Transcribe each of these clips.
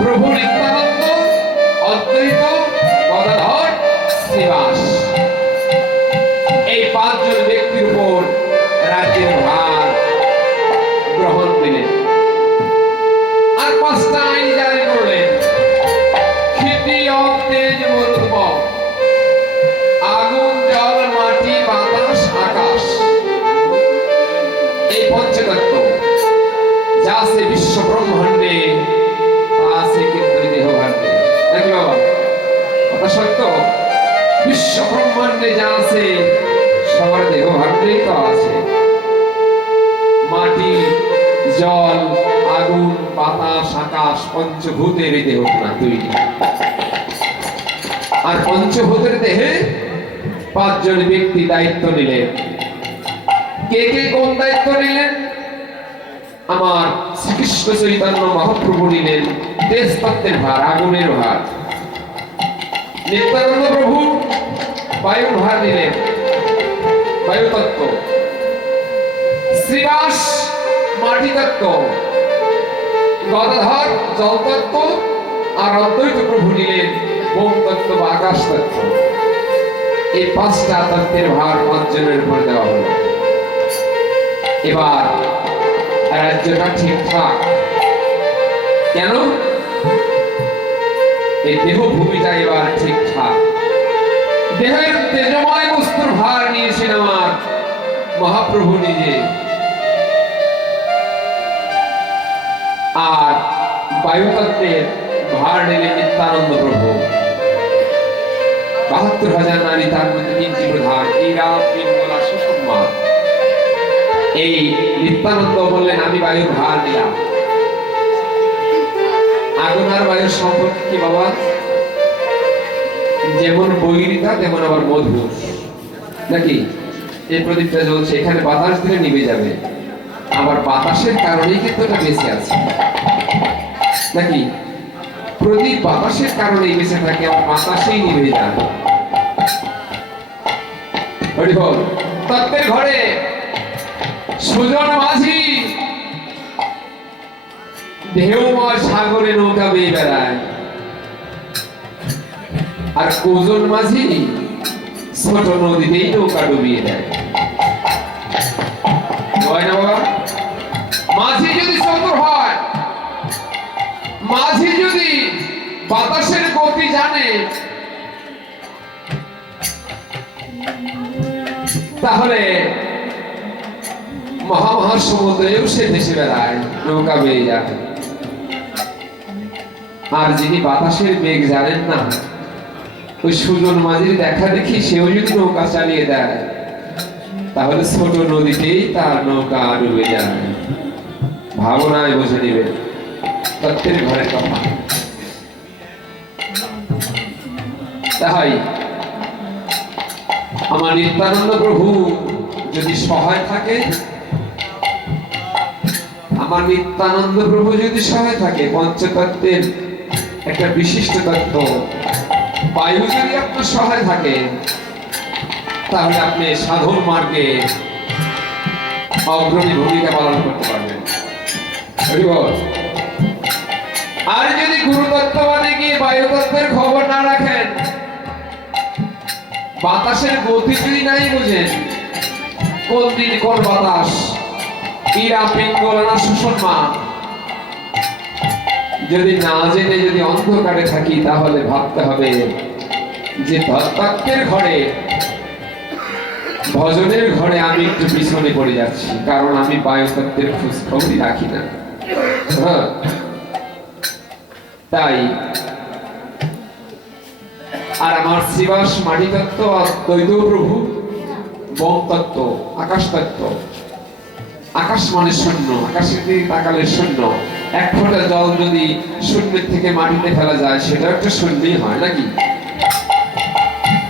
প্রভু নিত্যানন্দ, অদ্বৈত, গদাধর, শ্রীবাস, এই পাঁচজন ব্যক্তির উপর রাজ্যের ভার গ্রহণ দিলেন আর পাঁচটা আইন জারি করলেন। ক্ষিতি, তেজ, মরুদ্ভ, আগুন, জল, মাটি, বাতাস, আকাশ, এই পঞ্চতত্ত্ব যা আছে বিশ্ব ব্রহ্মাণ্ডে আছে কিন্তু দেহ ভাণ্ডে, নাকি বাবা? কথা সত্য, বিশ্ব ব্রহ্মাণ্ডে যা আছে সবার দেহ ভাণ্ডেই তো আছে। মাটি, জল, আগুন, বাতাস, আকাশ, পঞ্চভূতের এই দেহটা তৈরি। আর পঞ্চভূতের দেহে পাঁচজন ব্যক্তি দায়িত্ব নিলেন। কে কে কোন দায়িত্ব নিলেন? আমার শ্রীকৃষ্ণ চৈতন্য মহাপ্রভু নিলেন তেজ তত্ত্বের ভার, আগুনের ভার। নিত্যানন্দ প্রভু বায়ুর ভার নিলেন, বায়ু তত্ত্ব। শ্রীবাস মাটি তত্ত্ব, গদাধর জল তত্ত্ব, আর অদ্বৈত প্রভু নিলেন বোম তত্ত্ব বা আকাশ তত্ত্ব। এই পাঁচটা তত্ত্বের ভার পাঁচজনের উপর দেওয়া হলো। এবার রাজ্যটা ঠিকঠাক। কেন? এই দেহ ভূমিটা এবার ঠিকঠাক। দেহের তেজময় বস্তুর ভার নিয়েছেন আমার মহাপ্রভু নিজে, আর বায়ুতত্ত্বের ভার নিলেন নিত্যানন্দ প্রভু। ৭২,০০০ নারী, তার মধ্যে ৩টি প্রধান, ইরা, পিঙ্গলা, সুষমা। এই নিত্যানন্দ বললেন আমি বায়ুর ভার নিলাম। আগুন আর বায়ুর সম্পর্ক কি বাবা? যেমন বৈরিতা তেমন আবার মধুর, নাকি? এই প্রদীপটা জ্বলছে, এখানে বাতাস দিলে নিভে যাবে, আবার বাতাসের কারণেই কিন্তু এটা বেঁচে আছে, নাকি? প্রদীপ বাতাসের কারণেই বেঁচে থাকে, আবার বাতাসেই নিভে যায়। তত্ত্বের ঘরে সুজন মাঝি ঢেউময় সাগরে নৌকা বেয়ে বেড়ায়, আর কুজন মাঝি ছোট নদীতেই নৌকা ডুবিয়ে দেয়। না বাবা? মাঝি যদি চতুর হয়, মাঝি যদি বাতাসের গতি জানে, তাহলে মহামহাসমুদ্রেও সে ভেসে বেড়ায়, নৌকা বেয়ে যায়। আর যিনি বাতাসের বেগ জানেন না, ওই সুজন মাঝির দেখা দেখি সেও যদি নৌকা চালিয়ে দেয়, তাহলে ছোট নদীতেই তার নৌকা ডুবে যায়। ভাবনায় বুঝে নিবে তত্ত্বের ঘরের কথা। তাই আমার নিত্যানন্দ প্রভু যদি সহায় থাকে, আমার নিত্যানন্দ প্রভু যদি সহায় থাকে, পঞ্চতত্ত্বের একটা বিশিষ্ট তত্ত্ব বায়ু যদি আপনার সহায় থাকে, তাহলে আপনি সাধন মার্গে অগ্রণী ভূমিকা পালন করতে পারবেন। আর যদি গুরুতত্ত্ববাদে গিয়ে বায়ু তত্ত্বের খবর না রাখেন, বাতাসের গতি যদি নাই বুঝেন, কোন দিন কোন বাতাস, ইরা, পিঙ্গলা না সুষমা, যদি না জেনে যদি অন্ধকারে থাকি, তাহলে ভাবতে হবে যে তত্ত্বের ঘরে, ভজনের ঘরে আমি একটু পিছনে পড়ে যাচ্ছি, কারণ আমি বায়ুতত্ত্বের খোঁজ খবরই রাখি না। তাই আর আমার শ্রীবাস মাটি তত্ত্ব, অদ্বৈত প্রভু বন তত্ত্ব, আকাশ তত্ত্ব। আকাশ মানে শূন্য, আকাশের দিকে তাকালে শূন্য। এক ফোঁটা জল যদি শূন্যের থেকে মাটিতে ফেলা যায় সেটা একটা শূন্যই হয় নাকি?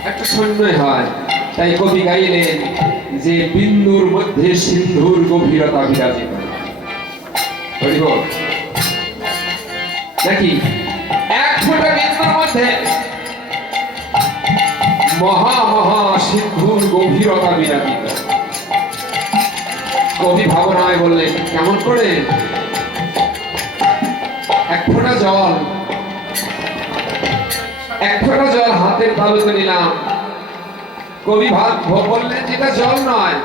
একটা শূন্যই হয়। তাই কবি গাইলেন যে বিন্দুর মধ্যে সিন্ধুর গভীরতা বিরাজিত। নাকি এক ফোঁটা বিন্দুর মধ্যে মহা মহা সিন্ধুর গভীরতা বিরাজিত। কবি ভাবনায় বললেন কেমন করে? এক ফোঁটা জল, এক ফোঁটা জল হাতের তালুতে নিলাম। কবি বললেন যেটা জল নয়,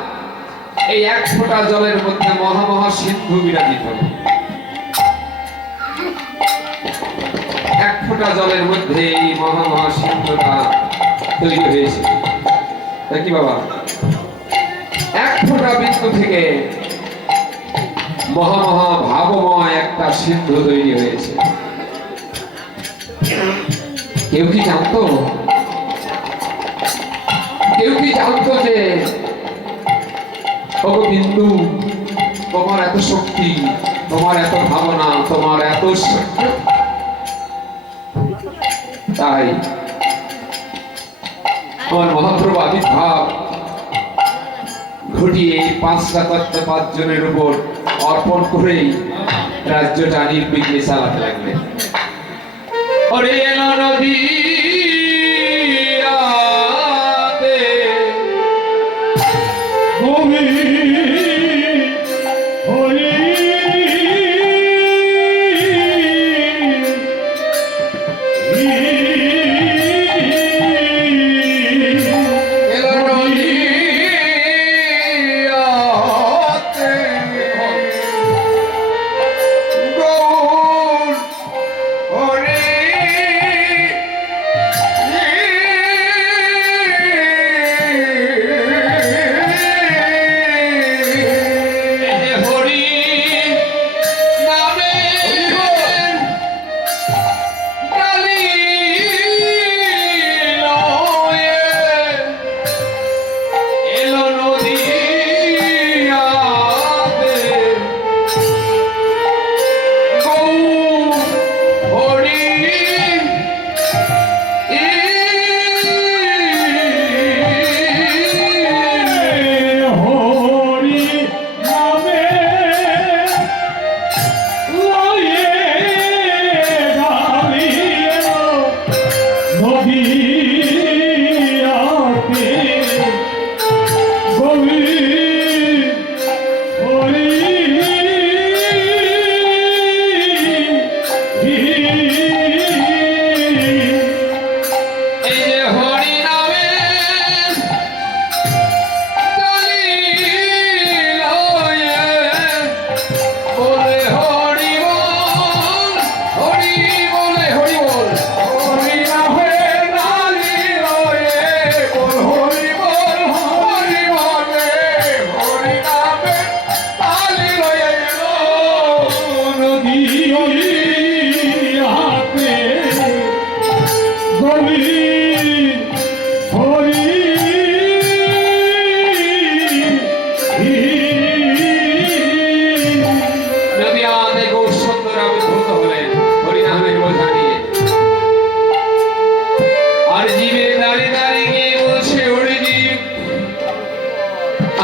এই এক ফোঁটা জলের মধ্যে মহা মহা সিন্ধু বিরাজিত। এক ফোঁটা জলের মধ্যে এই মহা মহা সিন্ধুটা তৈরি হয়েছে। তাই কি বাবা? এক ফোঁটা বিন্দু থেকে মহা মহা ভাবময় একটা সিন্ধু তৈরি হয়েছে। কেউ কি জানতো? কেউ কি জানতো যে ও বিন্দু, তোমার এত শক্তি, তোমার এত ভাবনা, তোমার এত শক্তি? তাই আমার মহাপ্রভু আবির্ভাব ঘটিয়ে পাঁচটা তত্ত্ব পাঁচজনের উপর অর্পণ করেই রাজ্যটা নির্বিঘ্নে চালাতে লাগলেন। ওরে এলো নদী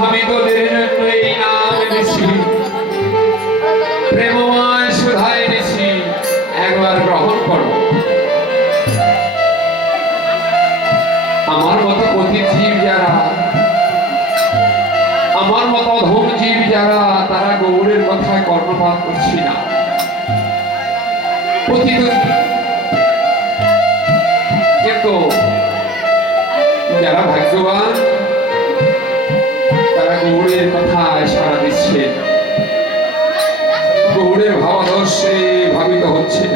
আমি তোদের জন্য এই নাম এনেছি, প্রেমময় সুধা এনেছি, একবার গ্রহণ করো। আমার মতো পতিত জীব যারা, আমার মতো অধম জীব যারা, তারা গৌরের কথায় কর্ণপাত করছি না। পতিত কিন্তু যারা ভাগ্যবান তারা গৌড়ের কথায় সাড়া দিচ্ছে, গৌড়ের ভাবাদর্শে ভাবিত হচ্ছে।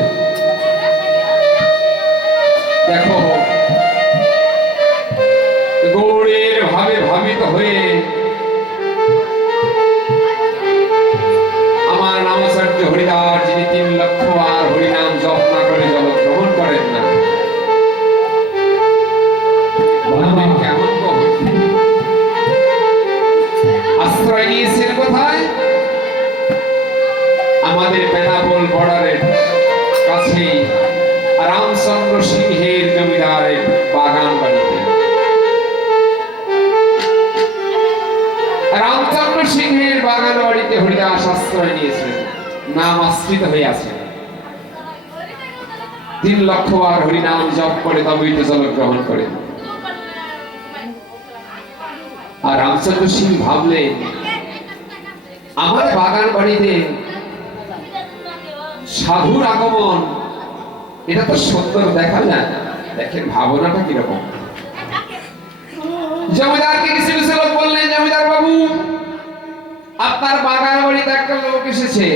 দেখো গৌড়ের ভাবে ভাবিত হয়ে আমার নামাচার্য হরিদাস, যিনি 3 লক্ষ আর হরিনাম জপ না করে জল গ্রহণ করেন না, কেমন আশ্রয় নিয়েছেন কোথায়? আমাদের বেনাপোল বর্ডারের কাছে রামচন্দ্র সিংহের জমিদারের বাগান বাড়িতে। রামচন্দ্র সিংহের বাগান বাড়িতে হরিদাস আশ্রয় নিয়েছেন, নাম আশ্রিত হয়ে আছেন। 3 লক্ষ বার হরিনাম জপ করে তবেই তো জল গ্রহণ করে। আর রামচন্দ্র সিং ভাবলেন, আমার বাগান বাড়িতে সাধুর আগমন, এটা তো সুন্দর দেখা যায় না। দেখেন ভাবনাটা কিরকম। জমিদারকে কিছু কিছু লোক বললেন, জমিদার বাবু, আপনার বাগান বাড়িতে একটা লোক এসেছে,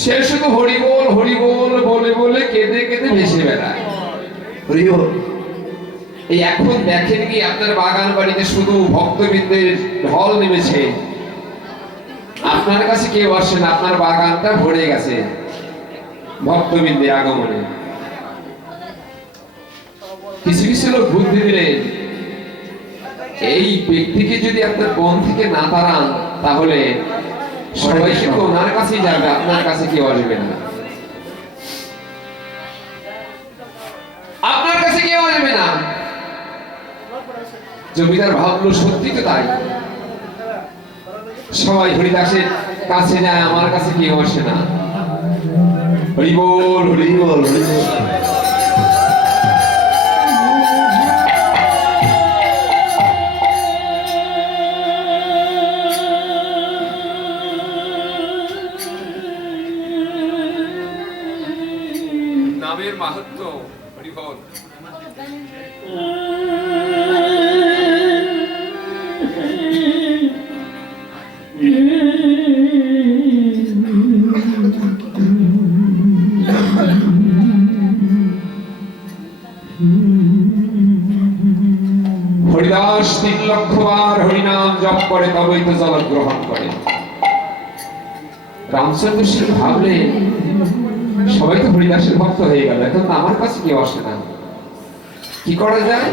সে শুধু হরিবোল হরিবোল বলে বলে কেঁদে কেঁদে ভেসে বেড়ায়। হরিবোল। এই এখন দেখেন কি আপনার বাগান বাড়িতে শুধু ভক্তবৃন্দের ঢল নেমেছে, আপনার কাছে কেউ আসে না, আপনার বাগানটা ভরে গেছে ভক্তবৃন্দের আগমনে। কিছু কিছু লোক বুদ্ধি দিলেন, এই ব্যক্তিকে যদি আপনার বন থেকে না তাড়ান, তাহলে সবাই শুধু ওনার কাছেই যাবে, আপনার কাছে কেউ আসবে না। আপনার কাছে কেউ আসবে না। জমিদার ভাবলো সত্যি তো তাই, সবাই হরিদাসের কাছে যায়, আমার কাছে কেউ আসে না। হরি বল হরি বল। নামের মাহাত্ম্য হরি বল। হরিদাস 3 লক্ষ বার হরিনাম জপ করে তবেই তো জল গ্রহণ করে। রামচন্দ্র সিং ভাবলেন, সবাই তো হরিদাসের ভক্ত হয়ে গেল, এখন তো আমার কাছে কেউ আসে না, কি করা যায়?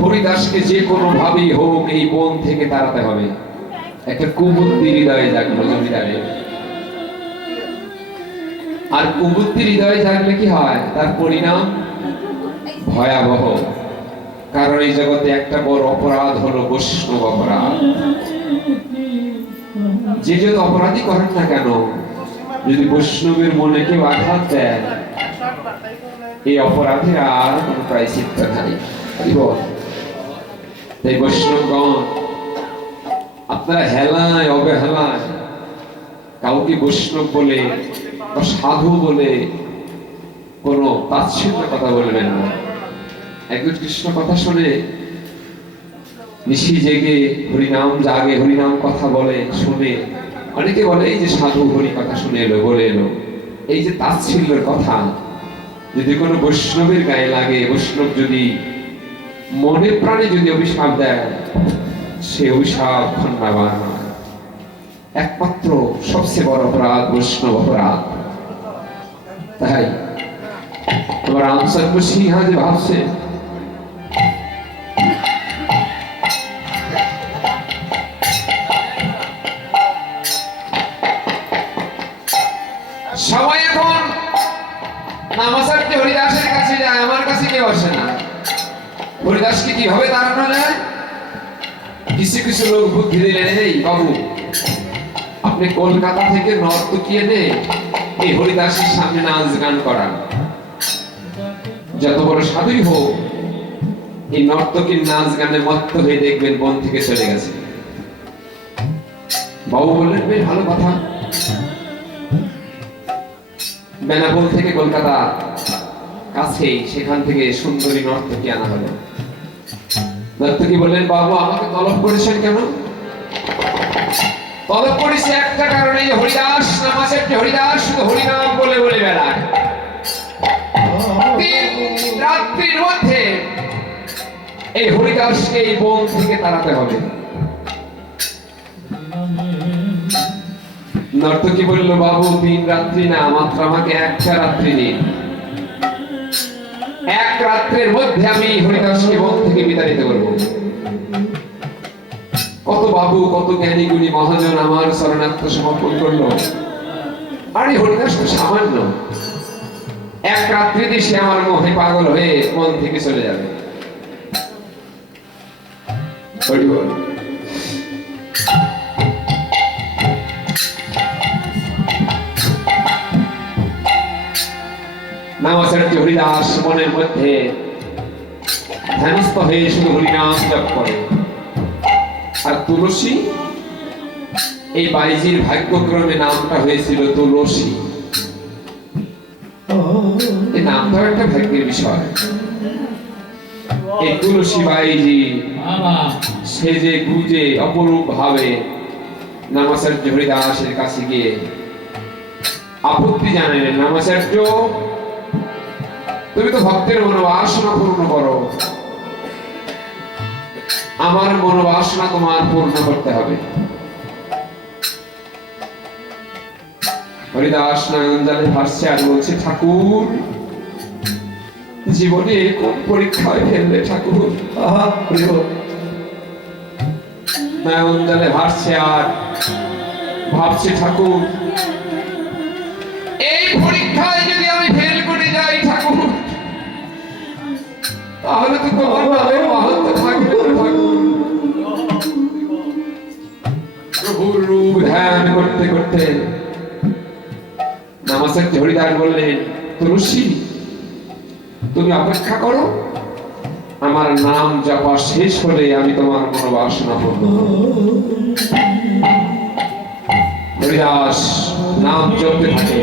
হরিদাসকে যে কোনো ভাবেই হোক এই বন থেকে তাড়াতে হবে। একটা কুবুদ্ধি হৃদয়ে জাগলো জমিদারের। আর কুবুদ্ধি হৃদয়ে জাগলে কি হয়? তার পরিণাম ভয়াবহ। কারণ এই জগতে একটা বড় অপরাধ হলো বৈষ্ণব অপরাধ। যে যত অপরাধী করেন না কেন, যদি বৈষ্ণবের মনে কেউ আঘাত দেয়, এই অপরাধের আর কোনো প্রায়শ্চিত্ত নাই। তাই বৈষ্ণবগণ, আপনারা হেলায় অবহেলায় কাউকে বৈষ্ণব বলে বা সাধু বলে কোনো তাচ্ছিল্য কথা বলবেন না। একজন কৃষ্ণ কথা শুনে নিশি জেগে হরিনাম জাগে, হরিনাম কথা বলে শুনে, অনেকে বলে এই যে সাধু হরি কথা শুনে এলো বলে এলো, এই যে তাচ্ছিল্যের কথা যদি কোনো বৈষ্ণবের গায়ে লাগে, বৈষ্ণব যদি মনে প্রাণে যদি অভিশাপ দেয়, সে অভিশাপ খণ্ডাবার নয়। একমাত্র সবচেয়ে বড় অপরাধ বৈষ্ণব অপরাধ। তাই তোমার রামচন্দ্র সিংহ যে ভাবছে, সবাই এখন নামাচার্য হরিদাসের কাছে যায়, আমার কাছে কেউ আসে না। হরিদাসকে কিভাবে তাড়ানো যায়? কিছু কিছু লোক বুদ্ধি দিলেন, এই বাবু, আপনি কলকাতা থেকে নর্তকী এনে এই হরিদাসের সামনে নাচ গান করান। যত বড় সাধুই হোক, এই নর্তকীর নাচ গানে মত্ত হয়ে দেখবেন বন থেকে চলে গেছে। বাবু বললেন, বেশ ভালো কথা। বেনাপোল থেকে কলকাতা কাছেই, সেখান থেকে সুন্দরী নর্তকী আনা হলো। নর্তকী বললেন, বাবু আমাকে তলব করেছেন কেন? তলব করেছে একটা কারণে, হরিদাস নামাচার্য হরিদাস শুধু হরিনাম বলে বলে বেড়ায়। 3 রাত্রির মধ্যে এই হরিদাসকে এই বন থেকে তাড়াতে হবে। নর্তকী বলল, বাবু 3 রাত্রি না, মাত্র আমাকে একটা রাত্রি দিন। 1 রাত্রের মধ্যে আমি হরিদাসকে বন থেকে বিতাড়িত করব। কত বাবু, কত জ্ঞানী গুণী মহাজন আমার শরণার্থ সমর্পণ করলো, আর এই হরিদাস তো সামান্য। এক রাত্রিতে সে আমার মোহে পাগল হয়ে মন থেকে চলে যাবে। হরি বল। নামাচার্য হরিদাস মনের মধ্যে ধ্যানস্থ হয়ে শুধু হরিনাম জপ করে। আর তুলসী, এই বাইজির ভাগ্যক্রমে নামটা হয়েছিল তুলসী। এই নামটাও একটা ভাগ্যের বিষয়। এই তুলসী বাইজি সে যে গুজে অপরূপ ভাবে নামাচার্য হরিদাসের কাছে গিয়ে আপত্তি জানালেন, নামাচার্য তুমি তো ভক্তের মনোবাসনা পূর্ণ করো, আমার মনোবাসনা তোমার পূর্ণ করতে হবে। হরিদাস নয়ন জলে ভাসছে আর বলছে, ঠাকুর জীবনে কোন পরীক্ষায় ফেললে ঠাকুর? নয়ন জলে ভাসছে আর ভাবছে, ঠাকুর এই পরীক্ষায় যদি আমি ফেল করে যাই ঠাকুর, তাহলে তো তোমার নামের মাহাত্ম থাকবে না ঠাকুর। প্রভুর রূপ ধ্যান করতে করতে নামাচার্য হরিদাস বললেন, তুলসী তুমি অপেক্ষা করো, আমার নাম জপা শেষ হলে আমি তোমার মনোবাসনা পূর্ণ করব। হরিদাস নাম জপতে থাকে।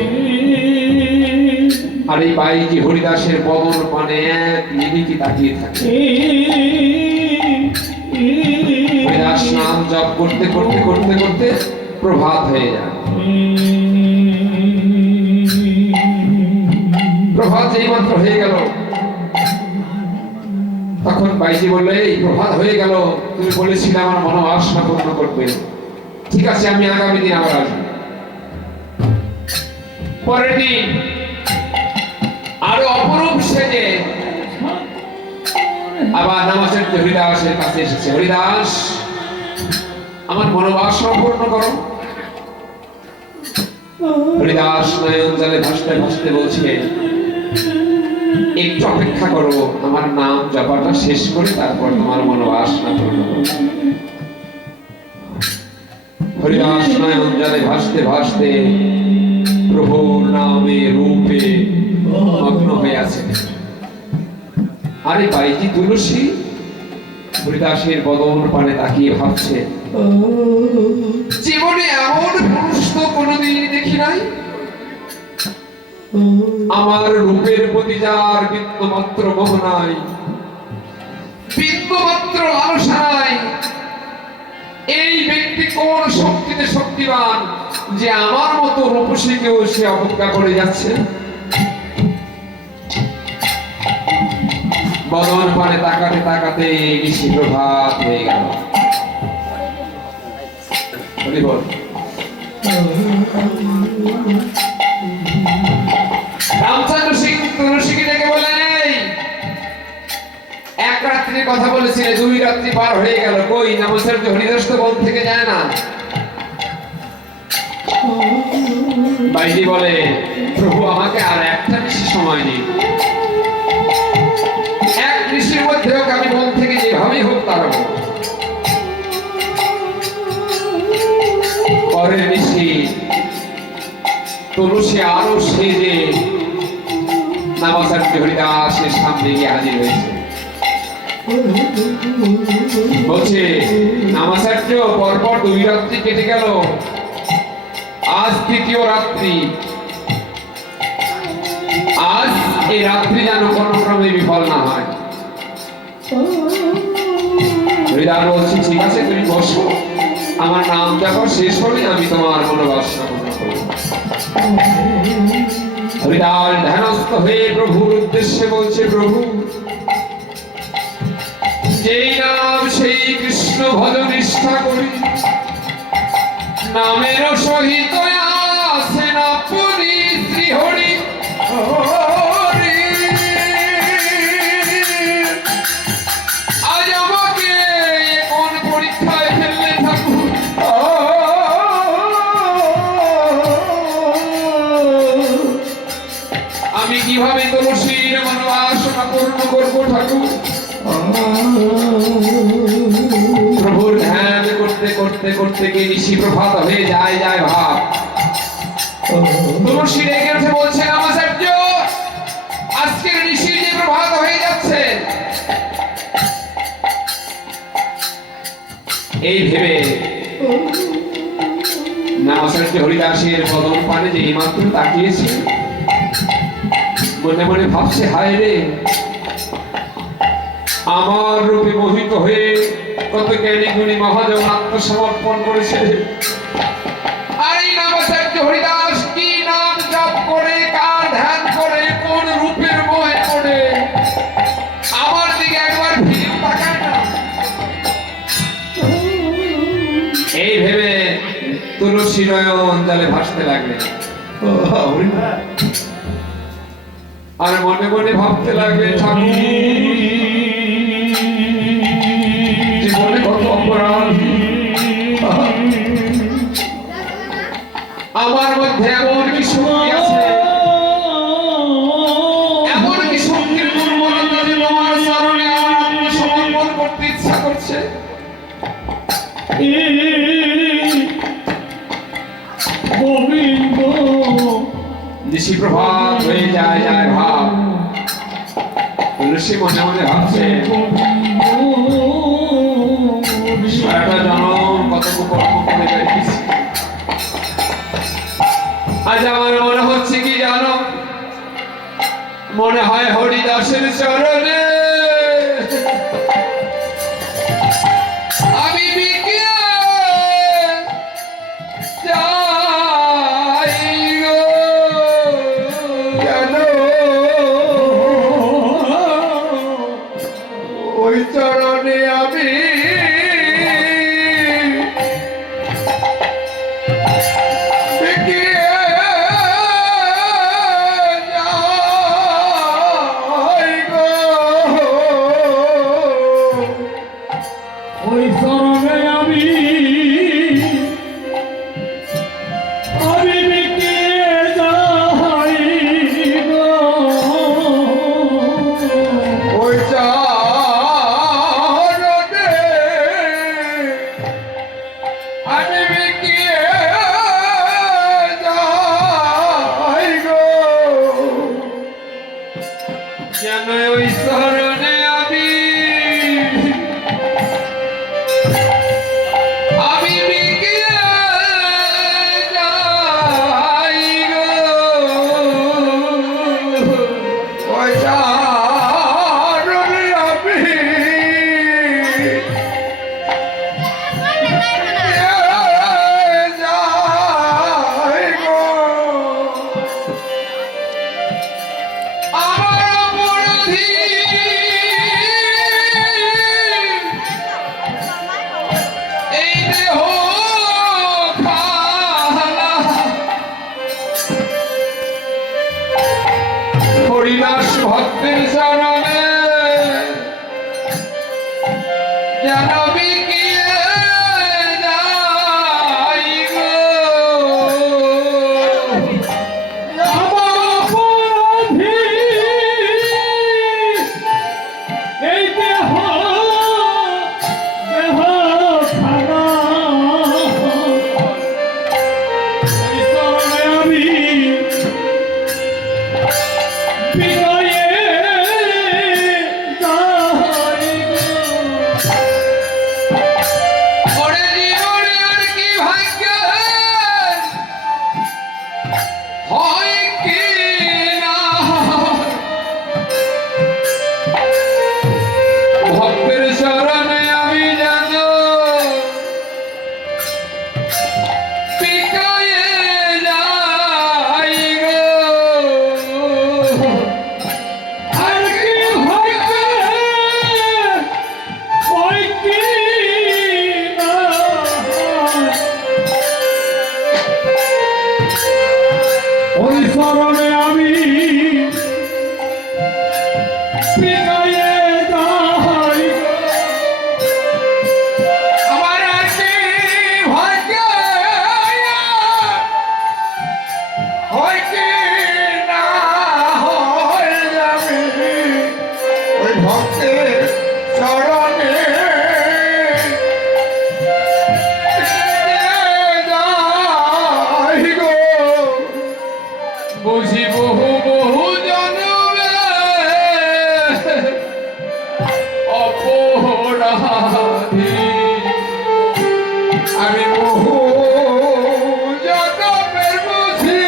আর এই বাইজি হরিদাসের বদন পানে এক নিমিকি তাকিয়ে থাকে। হরিদাস নাম জপ করতে করতে করতে করতে প্রভাত হয়ে যায়। প্রভাত যেই মাত্র হয়ে গেল, তখন বাইজি বললে, এই প্রভাত হয়ে গেল, তুমি বলেছিলে আমার মনোবাসনা পূর্ণ করবে, ঠিক আছে আমি আগামী দিন আবার আসবো। পরের দিন আরো অপরূপ সেজে আবার নামাচার্য হরিদাসের কাছে এসেছে। হরিদাস আমার মনোবাসনা পূর্ণ করো। হরিদাস নয়ন জলে ভাসতে ভাসতে বলছে, একটু অপেক্ষা করো, আমার নাম জপাটা শেষ করে তারপর তোমার মনোবাসনা পূর্ণ করো। হরিদাস নয়ন জলে ভাসতে ভাসতে প্রভুর নামে রূপে মগ্ন হয়ে আছে। আরে বাইজি তুলসী হরিদাসের বদন পানে তাকিয়ে ভাবছে, জীবনে এমন পুরুষ তো কোনোদিন দেখি নাই। আমার রূপের প্রতি যার বিন্দুমাত্র মোহ নাই, বিন্দুমাত্র লালসা নাই, এই ব্যক্তি কোন শক্তিতে শক্তিবান যে আমার মতো রূপসীকেও সে অবজ্ঞা করে যাচ্ছে। বদন পানে তাকাতে তাকাতে নিশি প্রভাত হয়ে গেল। রামচন্দ্র সিং তুলসীকে ডেকে বললেন, এক রাত্রির কথা বলেছিলে, 2 রাত্রি পার হয়ে গেল, কই নামাচার্য হরিদাস তো বন থেকে যায় না। বাইজি বলে, প্রভু আমাকে আর একটা নিশি সময় দিন, এক নিশির মধ্যে আমি বন থেকে যেভাবেই হোক তাড়াবো। পরের নিশি তুলসী আরো সেজে নামাচার্য হরিদাসের সামনে গিয়ে হাজির হয়েছে। বলছে, নামাচার্য পরপর 2 রাত্রি কেটে গেল, আজ 3য় রাত্রি, আজ এই রাত্রি যেন কোনো ক্রমে বিফল না হয়। হরিদাস বলছে, ঠিক আছে তুমি বসো, আমার নাম জপ শেষ হলে আমি তোমার মনোবাসনা পূর্ণ করব। হরিদাস ধ্যানস্থ হয়ে প্রভুর উদ্দেশ্যে বলছে, প্রভু যেই নাম সেই কৃষ্ণ ভজ নিষ্ঠা করি, নামের সহিত আসেন আপনি শ্রী হরি। আজ আমাকে কোন পরীক্ষায় ফেললেন প্রভুর ধ্যান করতে করতে করতে গিয়ে নিশি প্রভাত হয়ে যায় যায় ভাব। তুলসী রেগে উঠে বলছে রামাচার্য, আজকের নিশি যে প্রভাত হয়ে যাচ্ছে। এই ভেবে রামাচার্য হরিদাসের বদন পানে যে মাত্র তাকিয়েছে, মনে মনে ভাবছে হায় রে, আমার রূপে মোহিত হয়ে কত জ্ঞানী গুণী মহাজন আত্মসমর্পণ করেছে। আর এই রামাচার্য হরিদাস কি নাম জপ করে, কার ধ্যান করে, কোন রূপের মোহে পড়ে আমার দিকে একবার ফিরেও তাকায় না। এই ভেবে তুলসী নয়ন জলে ভাসতে লাগলেন। আর মনে মনে ভাবতে লাগলেন, ঠাকুর জীবনে কত অপরাধ, আমার মধ্যে এমন কি শক্তি আছে, এমন কি শক্তির দুর্বলতা যে তোমার চরণে আমার আত্মসমর্পণ করতে ইচ্ছা করছে। নিশি প্রভাত হয়ে যায় যায় ভাব। তুলসী মনে মনে ভাবছে, সারাটা জনম কত কর্ম করে রেখেছি, আজ আমার মনে হচ্ছে কি জানো, মনে হয় হরিদাসের চরণে আমি বিকিয়ে যাই গো। কেন ওই চরণে আমি হরিদাস ভক্তের চরণে যেন বিকিয়ে যাই গো। আমার অপরাধী এই দেহ দেহ খানা, এই চরণে আমি বিনয়ে আমি বহু জগতের বুঝি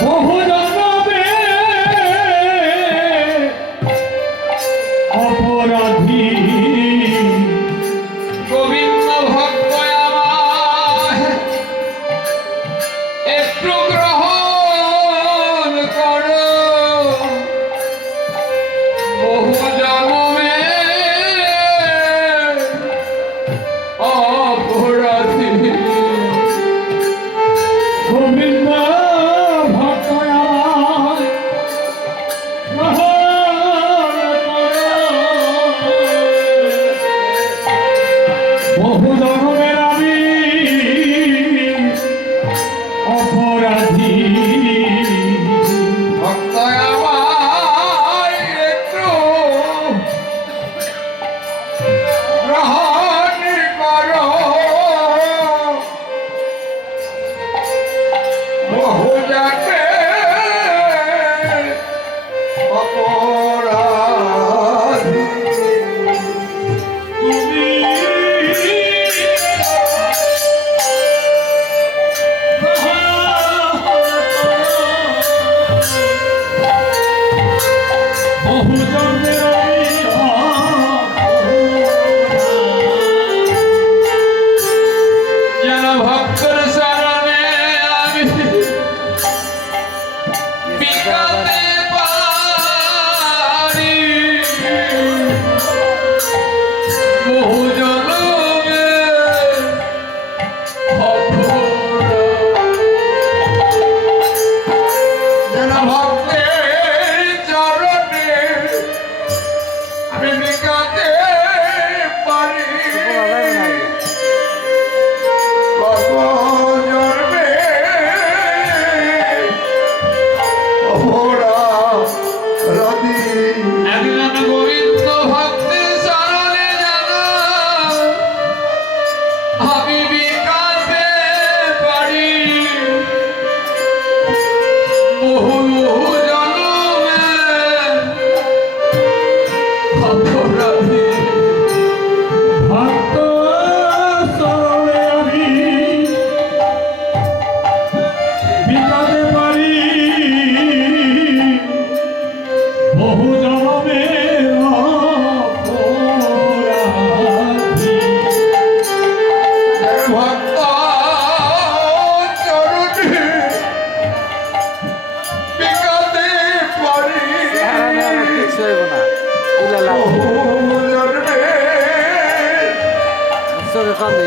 বহু জন্মে অপরাধী গোবিন্দ ভক্ত আমার একটু গ্রহণ করো বহু জন্মে অপরাধী গোবিন্দ ভক্ত আমার বহু জন্মের আমি অপরাধী ভক্ত আমার একটু গ্রহণ করো বহু যাতে অপরাধী তুমি বহু জন্মের যেন ভক্তর শরণে আমি বিকাতে পারি বহু জনমে যেন ভক্তের চরণে আমি বিকাতে পারি জন্মে অপরাধী একজন গোবিন্দ ভক্তের শরণে যেন আমি বিকাতে পারি বহু বহু জন্মে অপরাধী ভক্ত শরণে আমি বিকাতে পারি বহু জনমের অপরাধী ভক্ত চরণে বিকাতে পারি বহু জন্মে চোখে কান্দে